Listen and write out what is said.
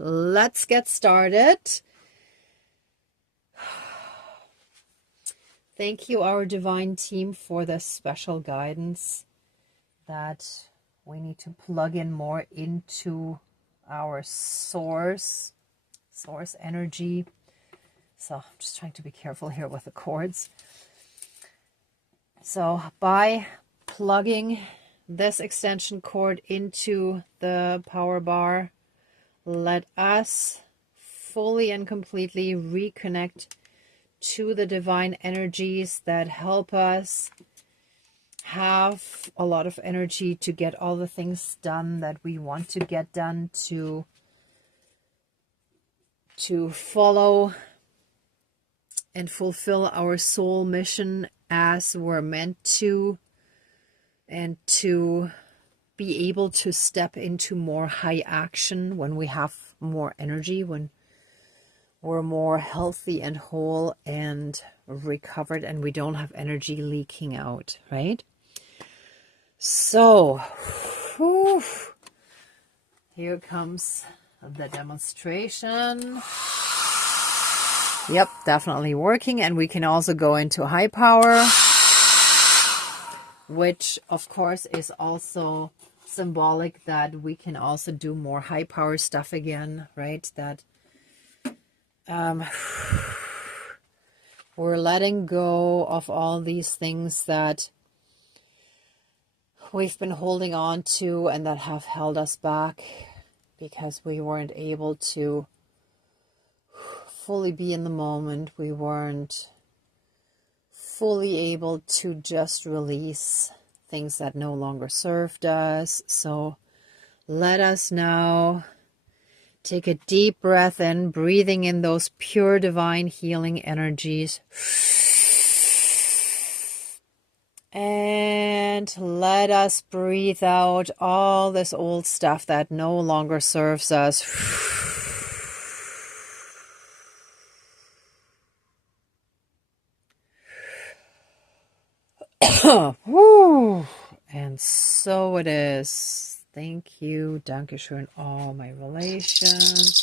let's get started. Thank you, our divine team, for this special guidance that we need to plug in more into our source energy. So I'm just trying to be careful here with the cords. So by plugging this extension cord into the power bar, let us fully and completely reconnect to the divine energies that help us have a lot of energy to get all the things done that we want to get done, to follow and fulfill our soul mission as we're meant to, and to be able to step into more high action when we have more energy, when we're more healthy and whole and recovered and we don't have energy leaking out, right? So, whew, here comes the demonstration. Yep, definitely working. And we can also go into high power, which of course is also symbolic that we can also do more high power stuff again, right? That we're letting go of all these things that we've been holding on to and that have held us back because we weren't able to fully be in the moment. We weren't fully able to just release things that no longer served us. So let us now take a deep breath in, breathing in those pure divine healing energies. And let us breathe out all this old stuff that no longer serves us. Woo. And so it is. Thank you. Dankeschön. All my relations.